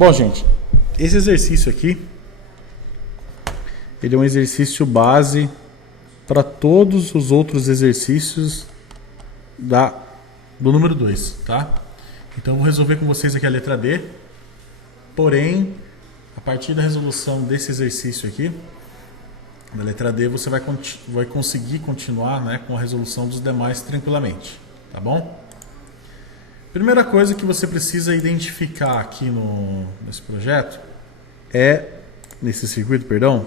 Bom, gente, esse exercício aqui, ele é um exercício base para todos os outros exercícios do número 2, tá? Então eu vou resolver com vocês aqui a letra D, porém, a partir da resolução desse exercício aqui, da letra D, você vai conseguir continuar, né, com a resolução dos demais tranquilamente, tá bom? Primeira coisa que você precisa identificar aqui nesse projeto nesse circuito, perdão,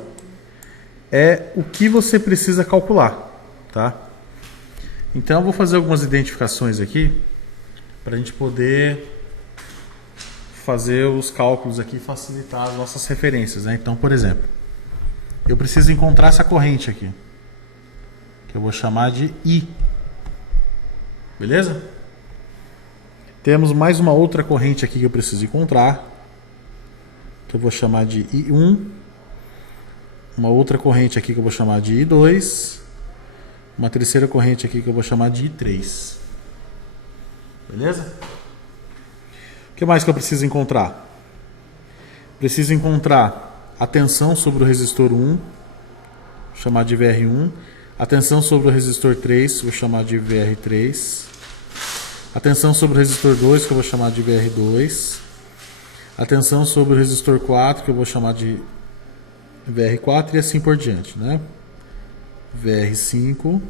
é o que você precisa calcular, tá? Então eu vou fazer algumas identificações aqui para a gente poder fazer os cálculos aqui e facilitar as nossas referências, né? Então, por exemplo, eu preciso encontrar essa corrente aqui, que eu vou chamar de I. Beleza? Temos mais uma outra corrente aqui que eu preciso encontrar, que eu vou chamar de I1. Uma outra corrente aqui que eu vou chamar de I2. Uma terceira corrente aqui que eu vou chamar de I3. Beleza? O que mais que eu preciso encontrar? Preciso encontrar a tensão sobre o resistor 1, vou chamar de VR1. A tensão sobre o resistor 3, vou chamar de VR3. A tensão sobre o resistor 2, que eu vou chamar de VR2. A tensão sobre o resistor 4, que eu vou chamar de VR4 e assim por diante, né? VR5,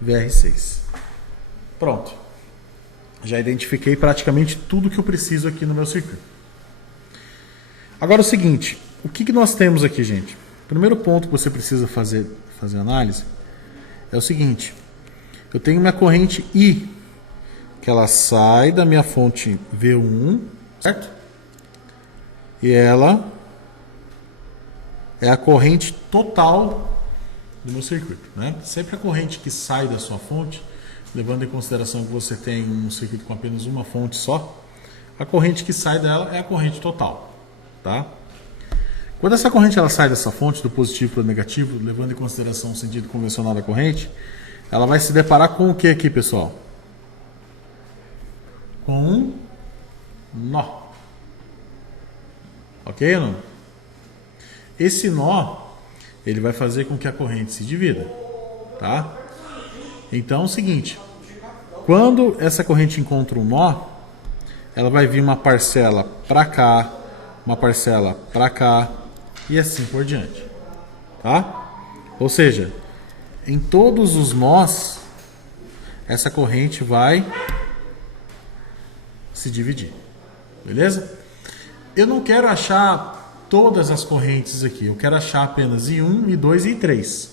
VR6. Pronto. Já identifiquei praticamente tudo que eu preciso aqui no meu circuito. Agora o seguinte, o que nós temos aqui, gente? O primeiro ponto que você precisa fazer análise é o seguinte: eu tenho minha corrente I, que ela sai da minha fonte V1, certo? E ela é a corrente total do meu circuito, né? Sempre a corrente que sai da sua fonte, levando em consideração que você tem um circuito com apenas uma fonte só, a corrente que sai dela é a corrente total, tá? Quando essa corrente ela sai dessa fonte, do positivo para o negativo, levando em consideração o sentido convencional da corrente, ela vai se deparar com o que aqui, pessoal? Com um nó. Ok ou não? Esse nó, ele vai fazer com que a corrente se divida, tá? Então é o seguinte, quando essa corrente encontra um nó, ela vai vir uma parcela para cá, uma parcela para cá e assim por diante, tá? Ou seja, em todos os nós, essa corrente vai se dividir, beleza? Eu não quero achar todas as correntes aqui, eu quero achar apenas I1, I2 e I3,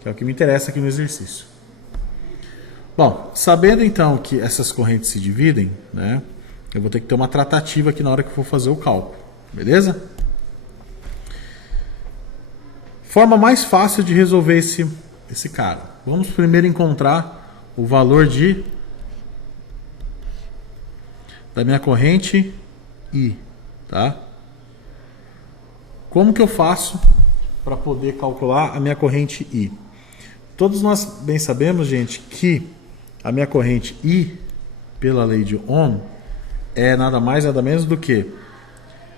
que é o que me interessa aqui no exercício. Bom, sabendo então que essas correntes se dividem, né, eu vou ter que ter uma tratativa aqui na hora que eu for fazer o cálculo, beleza? Forma mais fácil de resolver esse cara. Vamos primeiro encontrar o valor da minha corrente I, tá? Como que eu faço para poder calcular a minha corrente I? Todos nós bem sabemos, gente, que a minha corrente I, pela lei de Ohm, é nada mais nada menos do que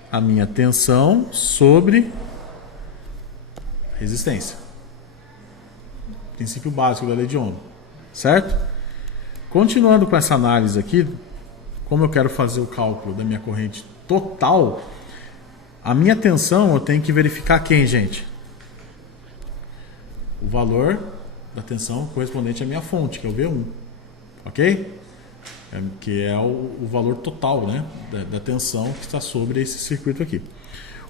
a minha tensão sobre resistência. Princípio básico da lei de Ohm, certo? Continuando com essa análise aqui, como eu quero fazer o cálculo da minha corrente total, a minha tensão eu tenho que verificar quem, gente? O valor da tensão correspondente à minha fonte, que é o V1, ok? Que é o valor total, né, da tensão que está sobre esse circuito aqui.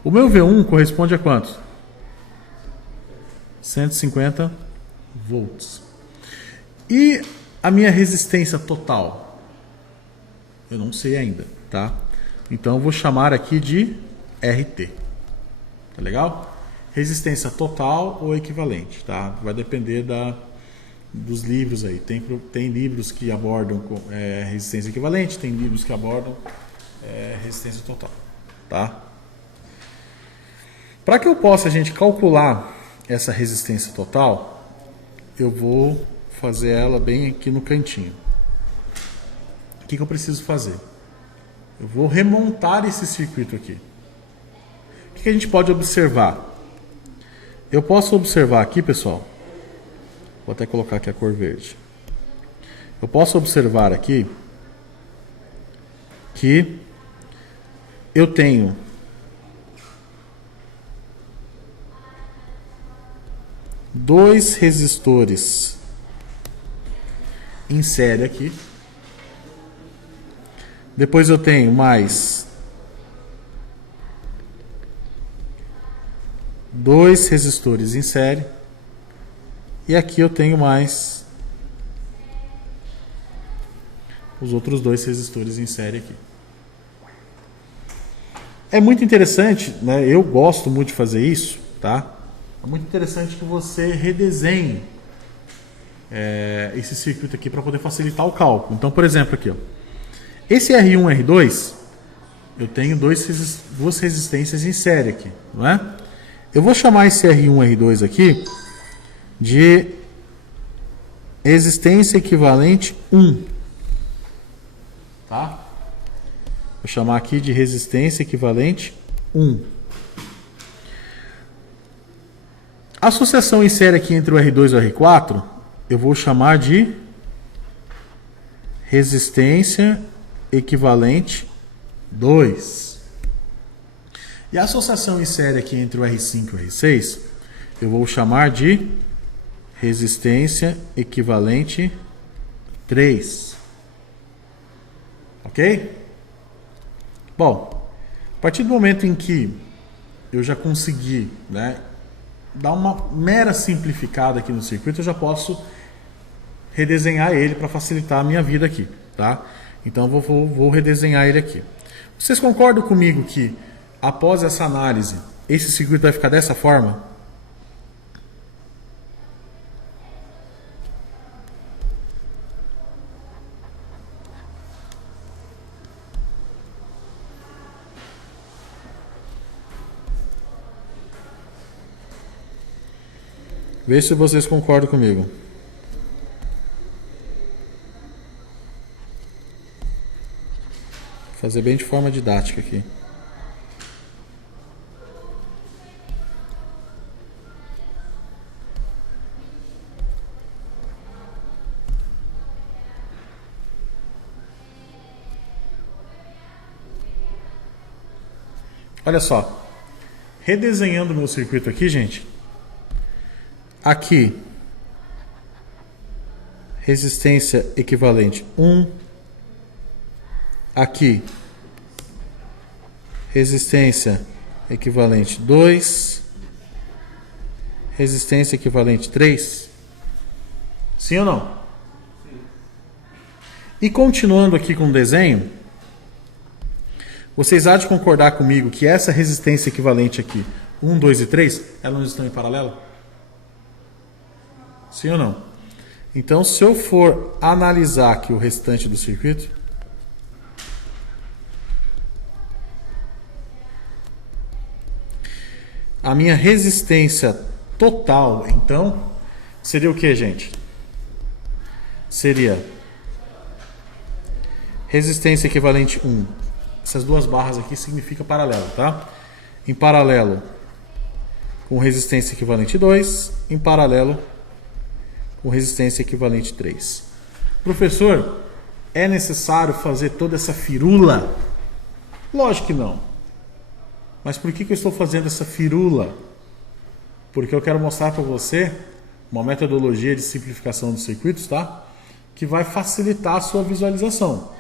O meu V1 corresponde a quanto? 150 volts. E a minha resistência total? Eu não sei ainda, tá? Então eu vou chamar aqui de RT. Tá legal? Resistência total ou equivalente, tá? Vai depender dos livros aí. Tem livros que abordam resistência equivalente, tem livros que abordam resistência total, tá? Para que eu possa, gente, calcular essa resistência total, eu vou fazer ela bem aqui no cantinho. O que eu preciso fazer? Eu vou remontar esse circuito aqui. O que a gente pode observar? Eu posso observar aqui, pessoal. Vou até colocar aqui a cor verde. Eu posso observar aqui que eu tenho dois resistores em série aqui. Depois eu tenho mais dois resistores em série. E aqui eu tenho mais os outros dois resistores em série aqui. É muito interessante, né? Eu gosto muito de fazer isso, tá? É muito interessante que você redesenhe esse circuito aqui para poder facilitar o cálculo. Então, por exemplo, aqui, ó, esse R1 e R2, eu tenho duas resistências em série aqui, não é? Eu vou chamar esse R1 e R2 aqui de resistência equivalente 1. Tá? Vou chamar aqui de resistência equivalente 1. A associação em série aqui entre o R2 e o R4, eu vou chamar de resistência equivalente 2. E a associação em série aqui entre o R5 e o R6, eu vou chamar de resistência equivalente 3. Ok? Bom, a partir do momento em que eu já consegui, né, dar uma mera simplificada aqui no circuito, eu já posso redesenhar ele para facilitar a minha vida aqui, tá? Então eu vou redesenhar ele aqui. Vocês concordam comigo que após essa análise, esse circuito vai ficar dessa forma? Vê se vocês concordam comigo. Vou fazer bem de forma didática aqui. Olha só. Redesenhando meu circuito aqui, gente. Aqui, resistência equivalente 1. Aqui, resistência equivalente 2. Resistência equivalente 3. Sim ou não? Sim. E continuando aqui com o desenho, vocês há de concordar comigo que essa resistência equivalente aqui, 1, 2 e 3, elas não estão em paralelo? Sim ou não? Então, se eu for analisar aqui o restante do circuito, a minha resistência total, então, seria o que, gente? Seria resistência equivalente 1. Essas duas barras aqui significa paralelo, tá? Em paralelo com resistência equivalente 2, em paralelo com resistência equivalente 3. Professor, é necessário fazer toda essa firula? Lógico que não. Mas por que eu estou fazendo essa firula? Porque eu quero mostrar para você uma metodologia de simplificação dos circuitos, tá? Que vai facilitar a sua visualização.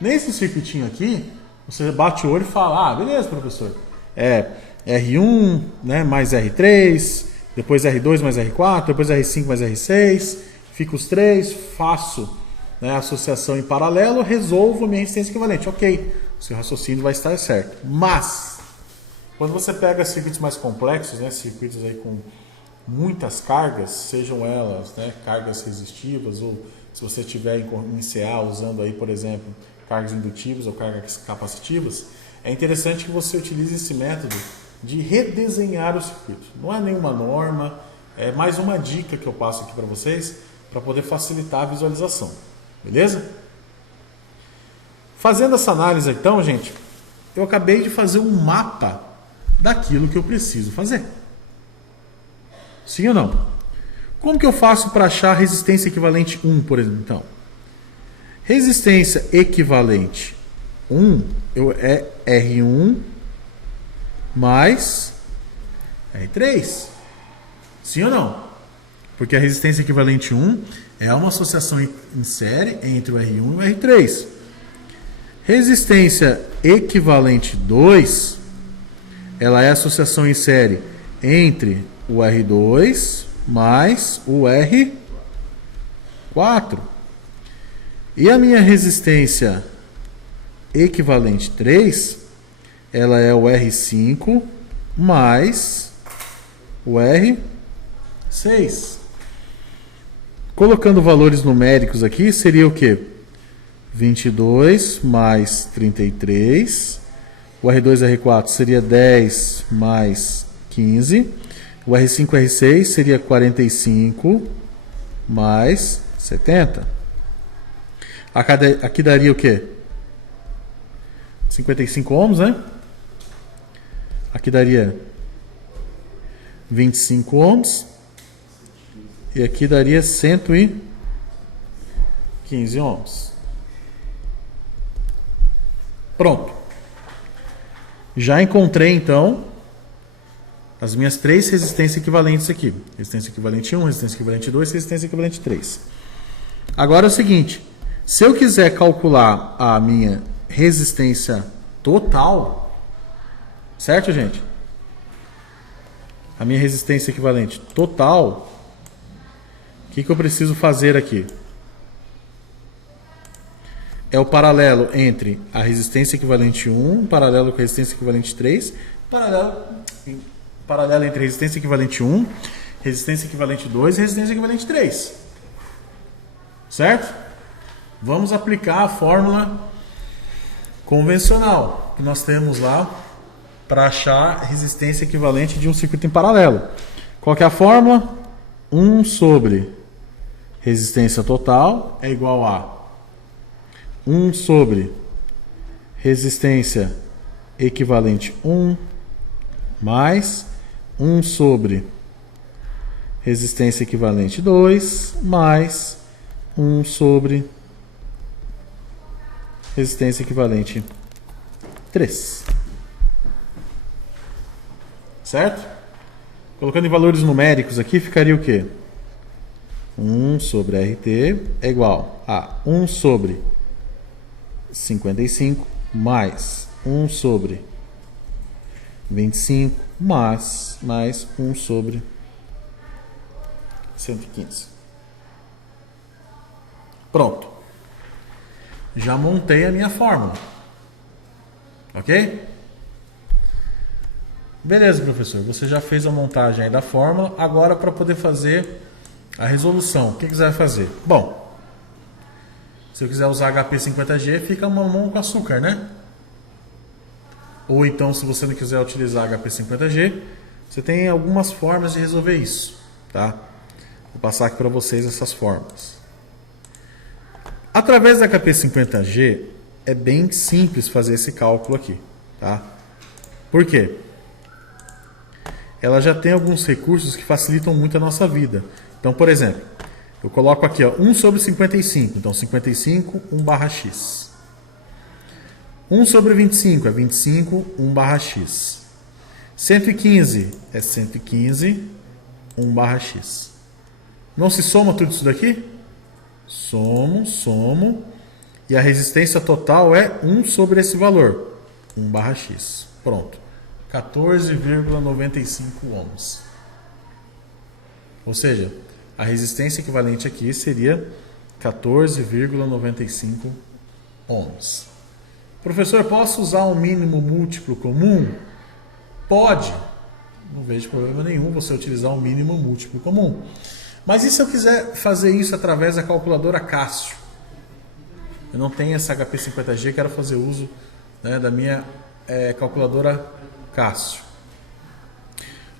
Nesse circuitinho aqui, você bate o olho e fala, ah, beleza, professor. É R1, né, mais R3, depois R2 mais R4, depois R5 mais R6, fica os três, faço, né, a associação em paralelo, resolvo a minha resistência equivalente. Ok, o seu raciocínio vai estar certo. Mas, quando você pega circuitos mais complexos, né, circuitos aí com muitas cargas, sejam elas, né, cargas resistivas, ou se você tiver em CA usando aí, por exemplo, cargas indutivas ou cargas capacitivas, é interessante que você utilize esse método de redesenhar o circuito. Não é nenhuma norma, é mais uma dica que eu passo aqui para vocês, para poder facilitar a visualização. Beleza? Fazendo essa análise então, gente, eu acabei de fazer um mapa daquilo que eu preciso fazer. Sim ou não? Como que eu faço para achar resistência equivalente 1, por exemplo? Então, resistência equivalente 1 é R1 mais R3. Sim ou não? Porque a resistência equivalente 1 é uma associação em série entre o R1 e o R3. Resistência equivalente 2, ela é a associação em série entre o R2 mais o R4. E a minha resistência equivalente 3, ela é o R5 mais o R6. Colocando valores numéricos aqui, seria o quê? 22 mais 33. O R2 e R4 seria 10 mais 15. O R5 e R6 seria 45 mais 70. Aqui daria o quê? 55 ohms, né? Aqui daria 25 ohms. E aqui daria 115 ohms. Pronto. Já encontrei, então, as minhas três resistências equivalentes aqui. Resistência equivalente 1, resistência equivalente 2, resistência equivalente 3. Agora é o seguinte. Se eu quiser calcular a minha resistência total, certo, gente? A minha resistência equivalente total, o que eu preciso fazer aqui? É o paralelo entre a resistência equivalente 1, paralelo com a resistência equivalente 3, paralelo entre resistência equivalente 1, resistência equivalente 2 e resistência equivalente 3. Certo? Vamos aplicar a fórmula convencional que nós temos lá para achar a resistência equivalente de um circuito em paralelo. Qual que é a fórmula? 1 sobre resistência total é igual a 1 sobre resistência equivalente 1 mais 1 sobre resistência equivalente 2 mais 1 sobre resistência equivalente 3. Certo? Colocando em valores numéricos aqui, ficaria o quê? 1 sobre RT é igual a 1 sobre 55 mais 1 sobre 25 mais 1 sobre 115. Pronto. Já montei a minha fórmula. Ok? Beleza, professor. Você já fez a montagem aí da fórmula. Agora, para poder fazer a resolução, o que você vai fazer? Bom, se eu quiser usar HP50G, fica mamão com açúcar, né? Ou então, se você não quiser utilizar HP50G, você tem algumas formas de resolver isso, tá? Vou passar aqui para vocês essas formas. Através da HP50G, é bem simples fazer esse cálculo aqui, tá? Por quê? Ela já tem alguns recursos que facilitam muito a nossa vida. Então, por exemplo, eu coloco aqui, ó, 1 sobre 55. Então, 55, 1 barra x. 1 sobre 25 é 25, 1 barra x. 115 é 115, 1 barra x. Não se soma tudo isso daqui? Somo. E a resistência total é 1 sobre esse valor. 1 barra x. Pronto. 14,95 ohms. Ou seja, a resistência equivalente aqui seria 14,95 ohms. Professor, posso usar um mínimo múltiplo comum? Pode. Não vejo problema nenhum você utilizar um mínimo múltiplo comum. Mas e se eu quiser fazer isso através da calculadora Cássio? Eu não tenho essa HP50G, quero fazer uso, né, da minha calculadora Cássio.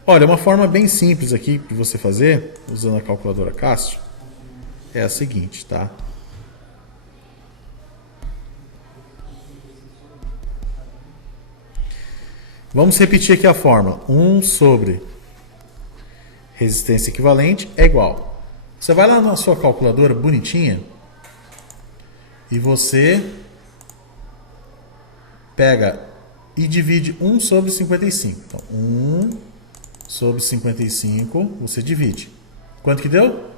Olha, uma forma bem simples aqui de você fazer, usando a calculadora Cássio, é a seguinte, tá? Vamos repetir aqui a fórmula. 1 sobre resistência equivalente é igual. Você vai lá na sua calculadora bonitinha e você pega e divide 1 sobre 55. Então, 1 sobre 55, você divide. Quanto que deu?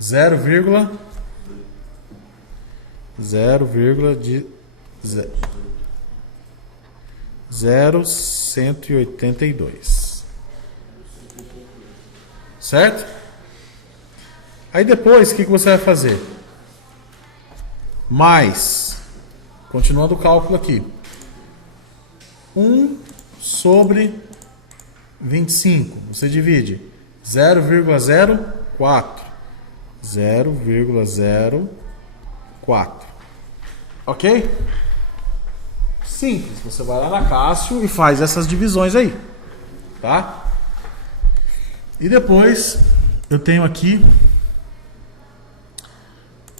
0,0182. Certo? Aí depois, o que você vai fazer? Mais, continuando o cálculo aqui, 1 sobre 25, você divide 0,04. 0,04. Ok? Simples. Você vai lá na Cássio e faz essas divisões aí. Tá? E depois eu tenho aqui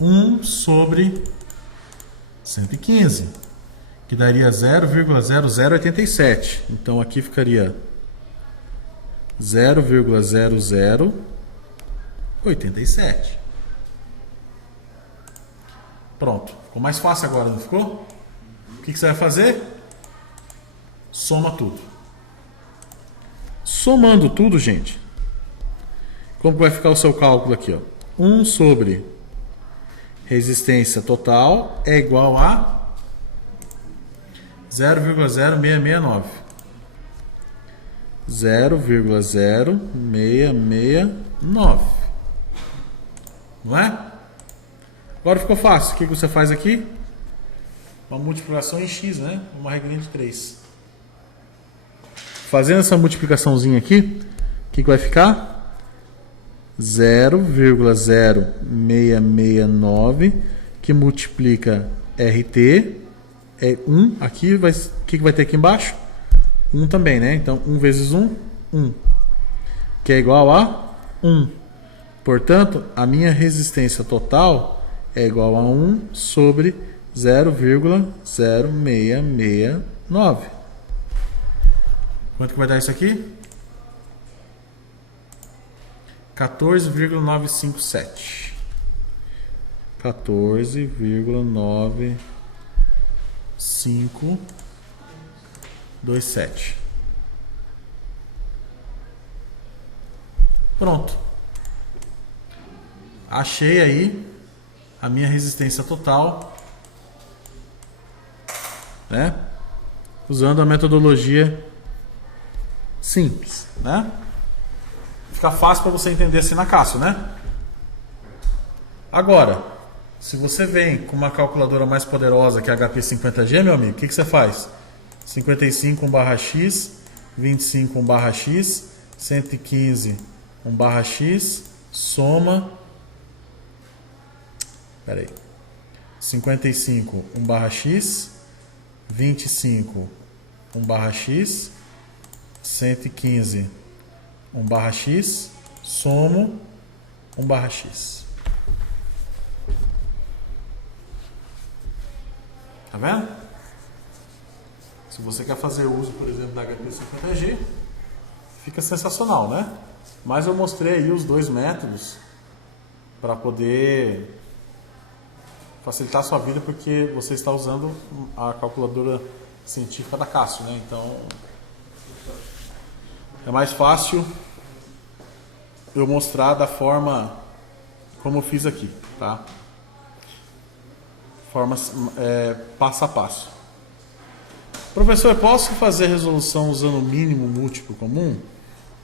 1 sobre 115, que daria 0,0087. Então aqui ficaria 0,0087. Pronto. Ficou mais fácil agora, não ficou? O que você vai fazer? Soma tudo. Somando tudo, gente, como vai ficar o seu cálculo aqui? Ó? 1 sobre resistência total é igual a 0,0669. 0,0669. Não é? Agora ficou fácil. O que você faz aqui? Uma multiplicação em x, né? Uma regrinha de 3. Fazendo essa multiplicaçõezinha aqui, o que vai ficar? 0,0669, que multiplica RT, é 1. Aqui vai, o que vai ter aqui embaixo? 1 também, né? Então, 1 vezes 1, 1. Que é igual a 1. Portanto, a minha resistência total é igual a 1 sobre 0,0669. Quanto que vai dar isso aqui? 14,957. 14,9527. Pronto. Achei aí a minha resistência total, né? Usando a metodologia simples, né? Fica fácil para você entender assim na Cássio, né? Agora, se você vem com uma calculadora mais poderosa que a HP 50G, meu amigo, o que você faz? 55 1/x, 25 1/x, 115 1/x, soma. Pera aí. 55 1/x, 25 1/x, 115 1/x, somo 1/x. Tá vendo? Se você quer fazer uso, por exemplo, da HP 50G, fica sensacional, né? Mas eu mostrei aí os dois métodos para poder facilitar a sua vida, porque você está usando a calculadora científica da Cássio, né? Então é mais fácil eu mostrar da forma como eu fiz aqui, tá? Forma passo a passo. Professor, eu posso fazer resolução usando o mínimo múltiplo comum?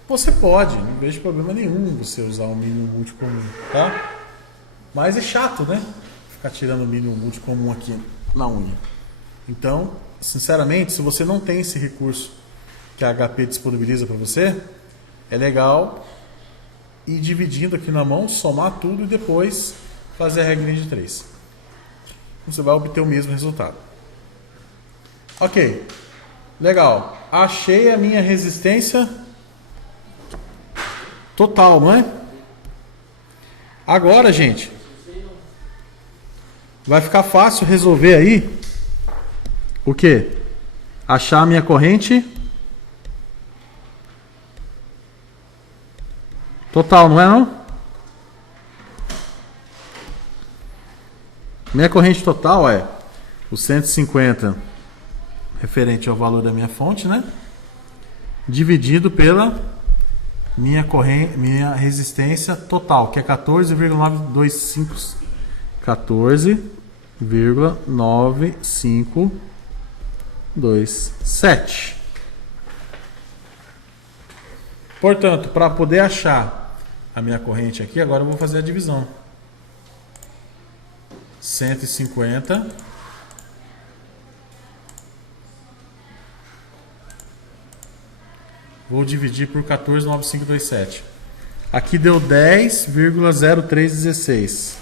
Você pode, não vejo problema nenhum você usar o mínimo múltiplo comum, tá? Mas é chato, né? Ficar tirando o mínimo múltiplo comum aqui na unha. Então, sinceramente, se você não tem esse recurso que a HP disponibiliza para você, é legal ir dividindo aqui na mão, somar tudo e depois fazer a regrinha de 3. Você vai obter o mesmo resultado. Ok, legal. Achei a minha resistência total, não é? Agora, gente, vai ficar fácil resolver aí o quê? achar a minha corrente total, não é não? Minha corrente total é o 150 referente ao valor da minha fonte, né? Dividido pela minha resistência total, que é 14,925. 14,9527. Portanto, para poder achar a minha corrente aqui, agora eu vou fazer a divisão. 150 vou dividir por 14,9527. Aqui deu 10,0316.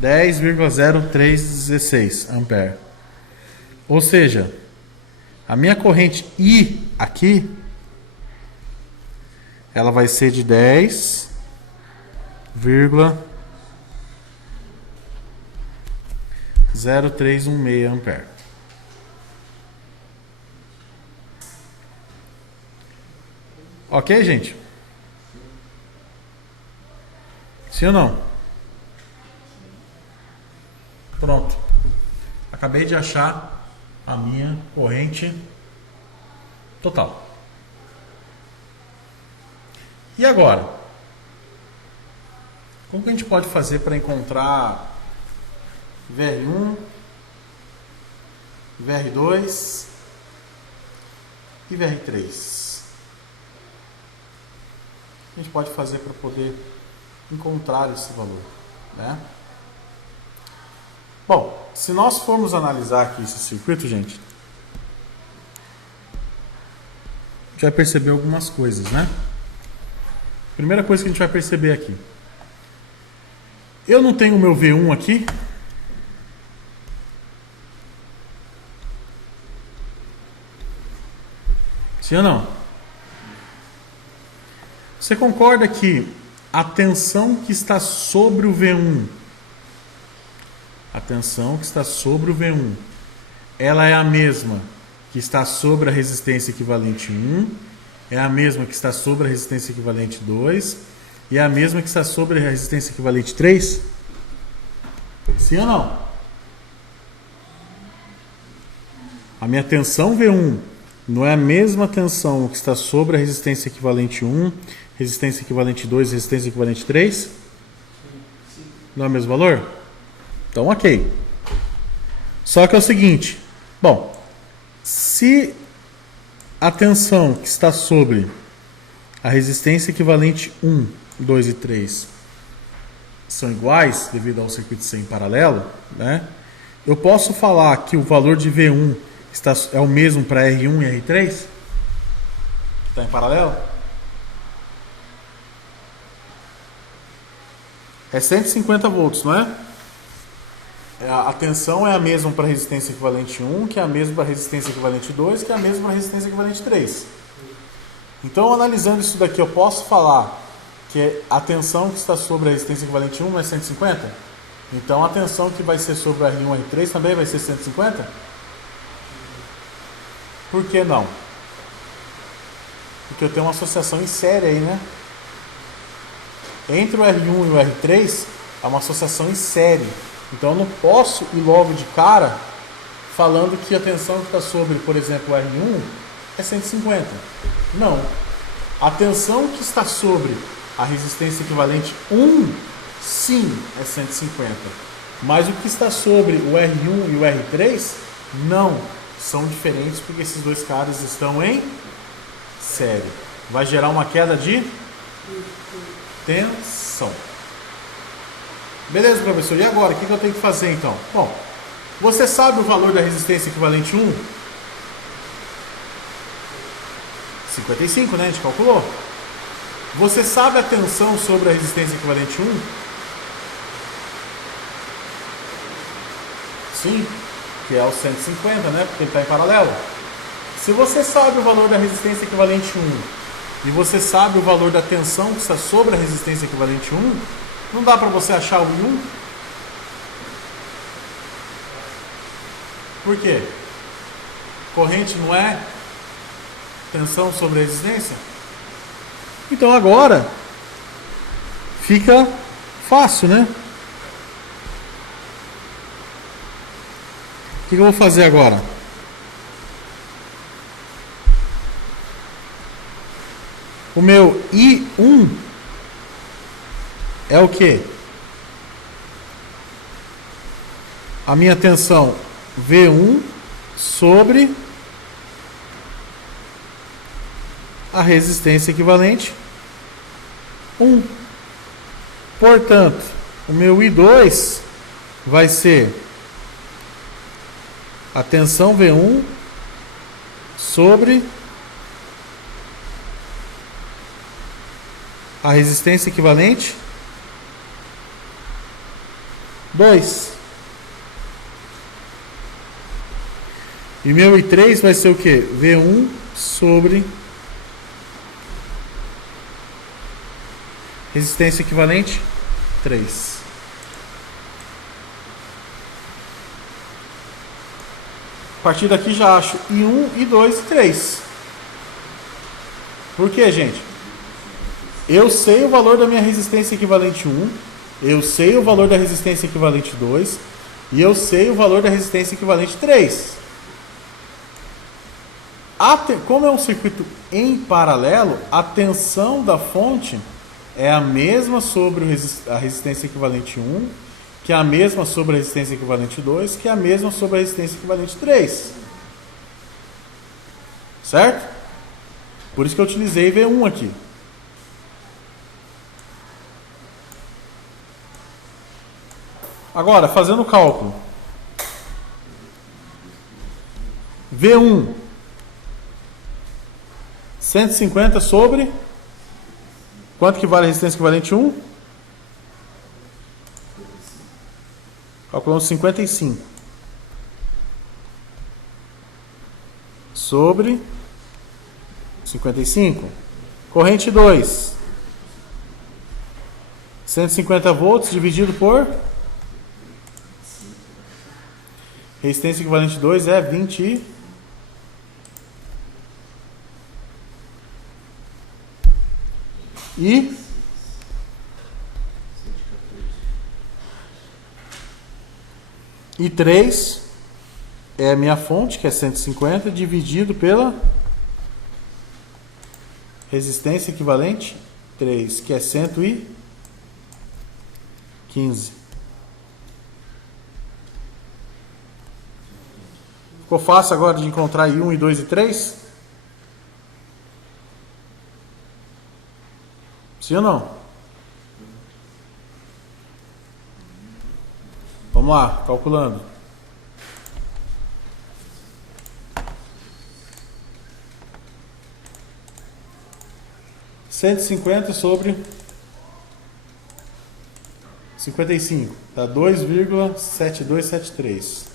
10,0316 ampere. Ou seja, a minha corrente I aqui, ela vai ser de 10,0316 ampere. Ok, gente? Sim ou não? Pronto. Acabei de achar a minha corrente total. E agora? Como que a gente pode fazer para encontrar VR1, VR2 e VR3? O que a gente pode fazer para poder encontrar esse valor, né? Bom, se nós formos analisar aqui esse circuito, gente, a gente vai perceber algumas coisas, né? Primeira coisa que a gente vai perceber aqui. Eu não tenho o meu V1 aqui. Sim ou não? Você concorda que a tensão que está sobre o V1, a tensão que está sobre o V1, ela é a mesma que está sobre a resistência equivalente 1, é a mesma que está sobre a resistência equivalente 2 e é a mesma que está sobre a resistência equivalente 3? Sim ou não? A minha tensão V1 não é a mesma tensão que está sobre a resistência equivalente 1, resistência equivalente 2 e resistência equivalente 3? Não é o mesmo valor? Então, ok. Só que é o seguinte. Bom, se a tensão que está sobre a resistência equivalente 1, 2 e 3 são iguais, devido ao circuito ser em paralelo, né? Eu posso falar que o valor de V1 é o mesmo para R1 e R3? Está em paralelo? É 150 volts, não é? A tensão é a mesma para a resistência equivalente 1, que é a mesma para a resistência equivalente 2, que é a mesma para a resistência equivalente 3. Então, analisando isso daqui, eu posso falar que a tensão que está sobre a resistência equivalente 1 é 150? Então, a tensão que vai ser sobre o R1 e R3 também vai ser 150? Por que não? Porque eu tenho uma associação em série aí, né? Entre o R1 e o R3, há uma associação em série. Então eu não posso ir logo de cara falando que a tensão que está sobre, por exemplo, o R1 é 150. Não. A tensão que está sobre a resistência equivalente 1, sim, é 150. Mas o que está sobre o R1 e o R3, não. São diferentes porque esses dois caras estão em série. Vai gerar uma queda de tensão. Beleza, professor? E agora? O que eu tenho que fazer então? Bom, você sabe o valor da resistência equivalente 1? 55, né? A gente calculou. Você sabe a tensão sobre a resistência equivalente 1? Sim, que é o 150, né? Porque ele está em paralelo. Se você sabe o valor da resistência equivalente 1 e você sabe o valor da tensão que está sobre a resistência equivalente 1, não dá para você achar o I1? Por quê? Corrente não é tensão sobre resistência? Então agora fica fácil, né? O que eu vou fazer agora? O meu I1 é o quê? A minha tensão V1 sobre a resistência equivalente 1. Portanto, o meu I2 vai ser a tensão V1 sobre a resistência equivalente 2. E meu I3 vai ser o que? V1 sobre resistência equivalente 3. A partir daqui já acho I1, I2 e 3. Por quê, gente? Eu sei o valor da minha resistência equivalente 1, eu sei o valor da resistência equivalente 2 e eu sei o valor da resistência equivalente 3. Como é um circuito em paralelo, a tensão da fonte é a mesma sobre a resistência equivalente 1, que é a mesma sobre a resistência equivalente 2, que é a mesma sobre a resistência equivalente 3. Certo? Por isso que eu utilizei V1 aqui. Agora, fazendo o cálculo. V1 150 sobre quanto que vale a resistência equivalente 1? Calculamos 55 sobre 55. Corrente 2, 150 volts dividido por resistência equivalente 2 é 20 e 3 é a minha fonte, que é 150, dividido pela resistência equivalente 3, que é 115. Ficou fácil agora de encontrar I1, I2 e 3? Sim ou não? Vamos lá, calculando. Cento e cinquenta sobre 55, dá 2,7273.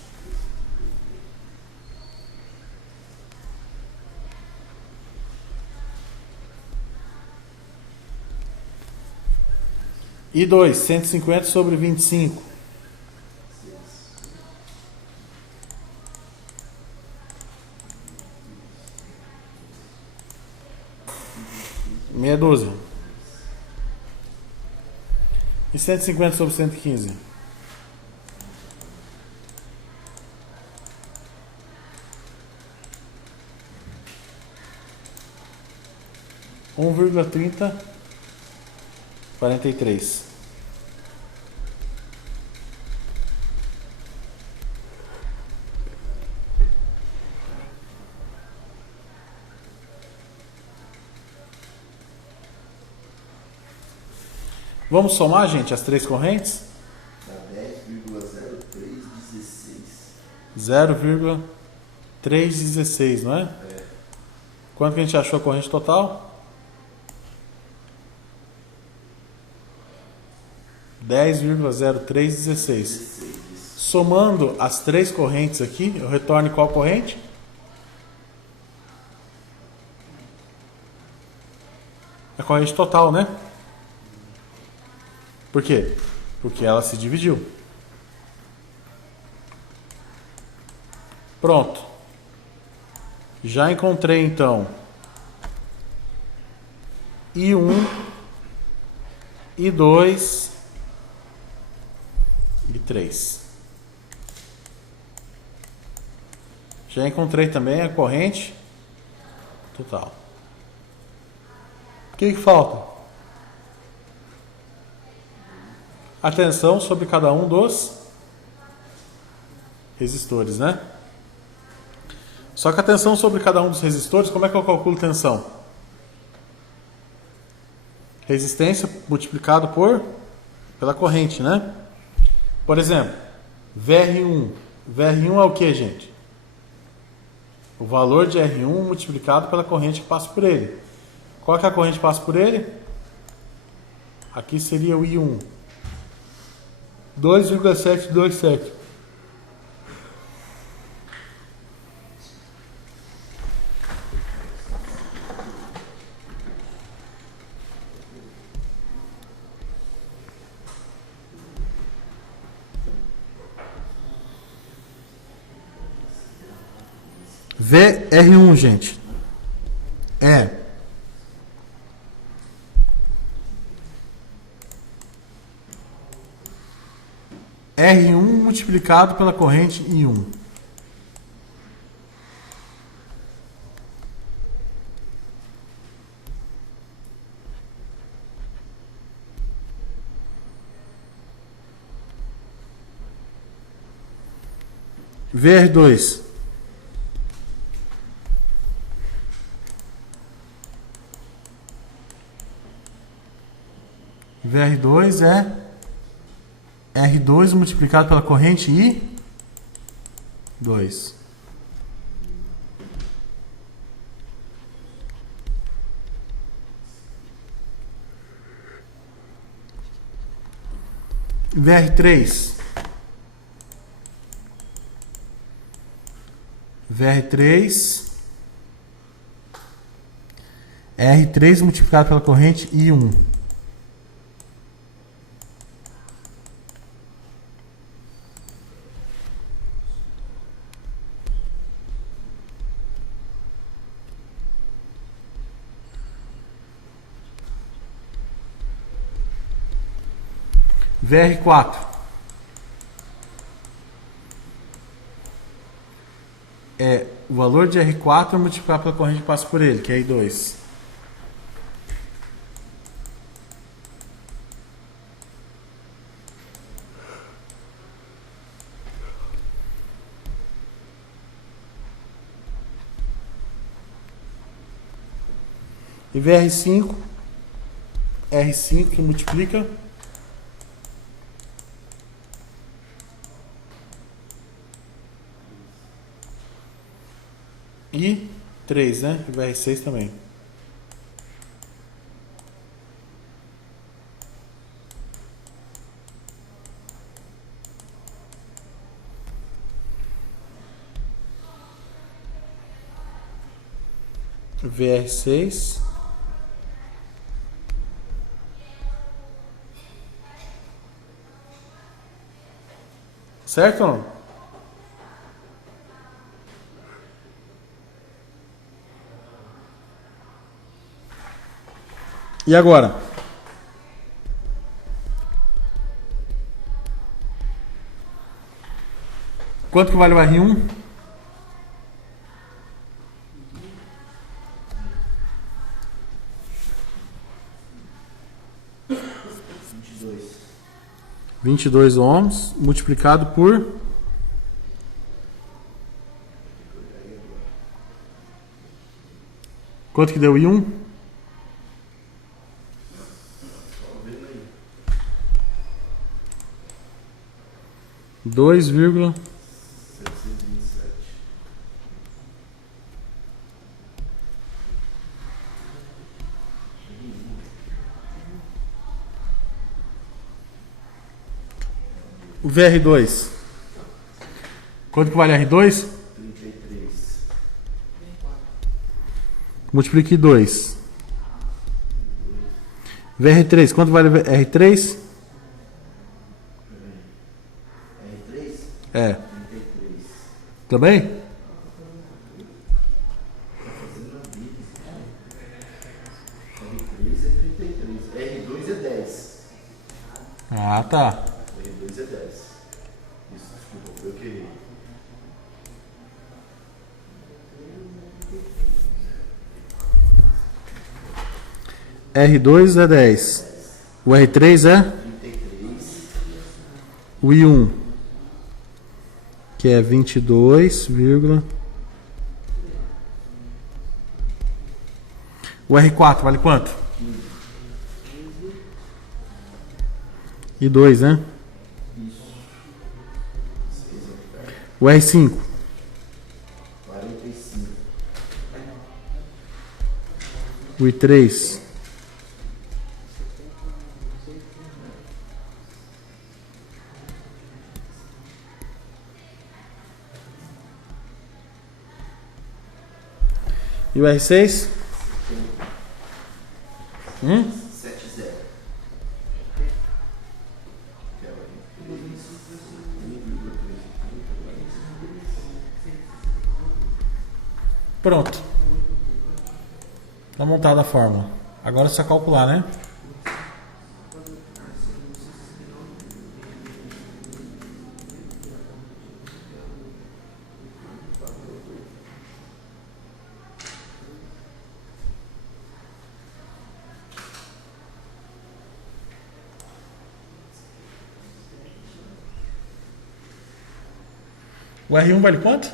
E 2, 150 sobre 25. Meia dúzia. E 150 sobre 115. Um vírgula 43. Vamos somar, gente, as três correntes? Dá 10,0316. 0,316, não é? É. Quanto que a gente achou a corrente total? 10,0316. Somando as três correntes aqui, eu retorno qual corrente? A corrente total, né? Por quê? Porque ela se dividiu. Pronto. Já encontrei então I1, I2 e 3. Já encontrei também a corrente total. O que falta? A tensão sobre cada um dos resistores, né? Só que a tensão sobre cada um dos resistores, como é que eu calculo tensão? Resistência multiplicado pela corrente, né? Por exemplo, VR1. VR1 é o que, gente? O valor de R1 multiplicado pela corrente que passa por ele. Qual que é a corrente que passa por ele? Aqui seria o I1. 2,727. VR1, gente, é R1 multiplicado pela corrente I1. VR2 VR2 é R2 multiplicado pela corrente I2. VR3 R3 multiplicado pela corrente I1. VR4 é o valor de R4 multiplicado pela corrente que passa por ele, que é I2. E VR5, R5 que multiplica e 3, né? E VR6 também. VR6. Certo ou não? E agora? Quanto que vale o R1? $22 ohms multiplicado por quanto que deu I1? Dois vírgula o VR2. Quanto que vale R2? 33. Multiplique 2. VR3, quanto vale R3? R3? É. 33. Também? Ah, tá. R2 é 10. Isso, desculpa, foi o que errei. R2 é 10. O R3 é? 33. O I1, que é 22, o R4 vale quanto? I2, né? O R5? 45. O I3? E o R6? 7-0. Pronto. Tá montada a fórmula. Agora é só calcular, né? O R1 vale quanto?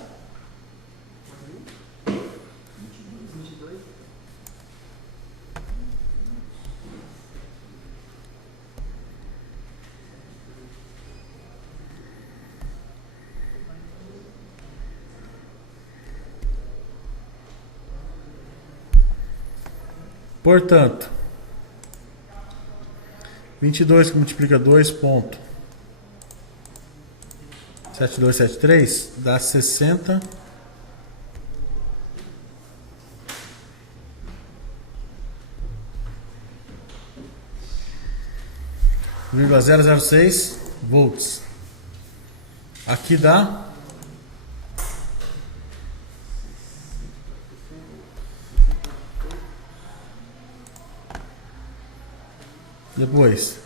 Portanto, 22 que multiplica 2,7273 dá 60. 0,006 volts. Aqui dá depois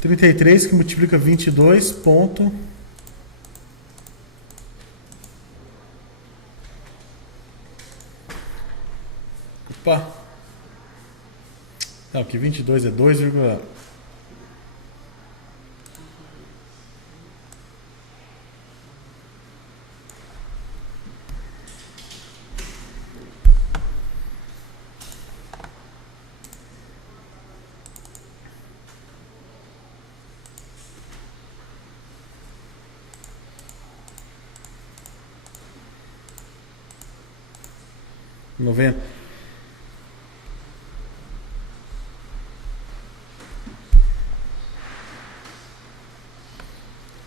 33 que multiplica 22 ponto. Opa. Não, que 22 é 2, 90.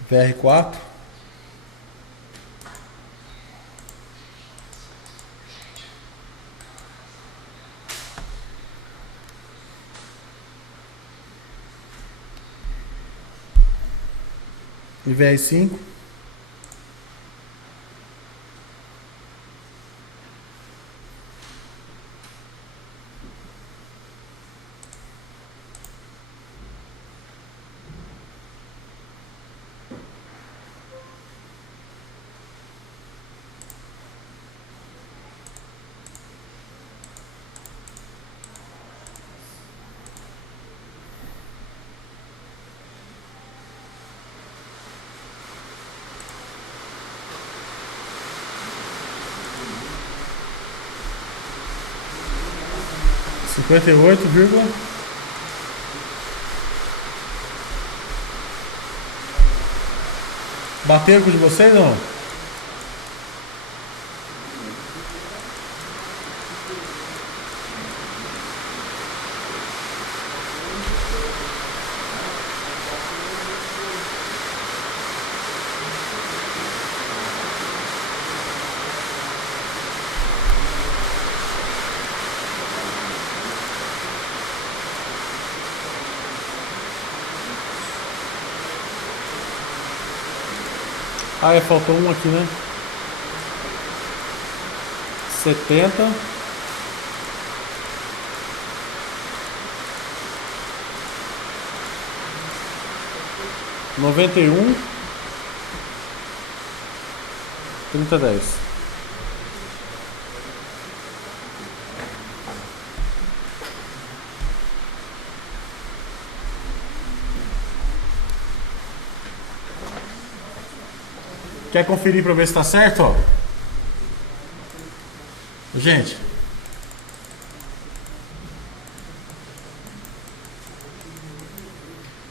VR4. E VR5. Cinquenta e oito, vírgula. Bateram com o de vocês ou não? Ah, faltou um aqui, né? 70. 91, 3010. Quer conferir para ver se está certo? Ó? Gente,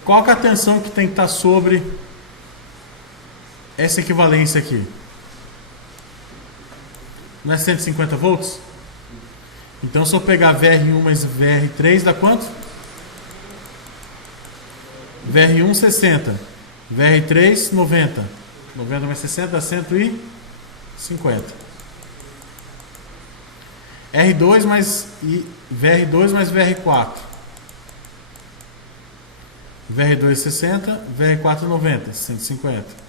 qual que é a tensão que tem que estar sobre essa equivalência aqui? Não é 150 volts? Então, se eu pegar VR1 mais VR3, dá quanto? VR1, 60. VR3, 90. 90 mais 60 dá 150. R2 mais VR2 mais VR4. VR2 60, VR4 90, 150.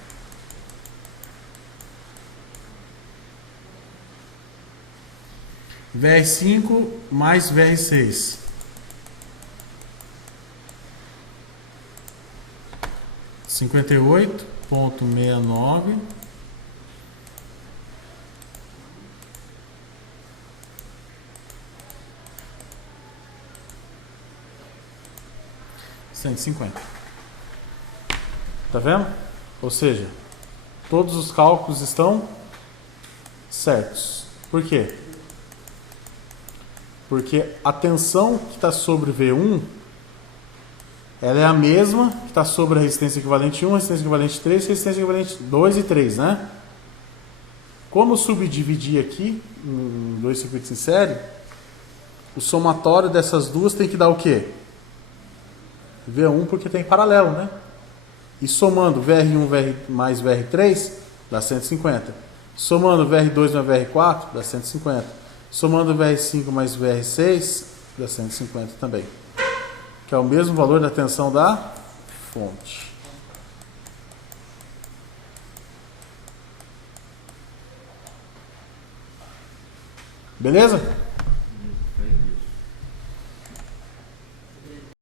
VR5 mais VR6. Cinquenta e 58,69. R$150. Tá vendo? Ou seja, todos os cálculos estão certos. Por quê? Porque a tensão que está sobre V1 ela é a mesma que está sobre a resistência equivalente 1, resistência equivalente 3, resistência equivalente 2 e 3, né? Como subdividir aqui em dois circuitos em série, o somatório dessas duas tem que dar o quê? V1 porque tem paralelo, né? E somando VR1 mais VR3 dá 150. Somando VR2 mais VR4 dá 150. Somando VR5 mais VR6 dá 150 também. Que é o mesmo valor da tensão da fonte. Beleza?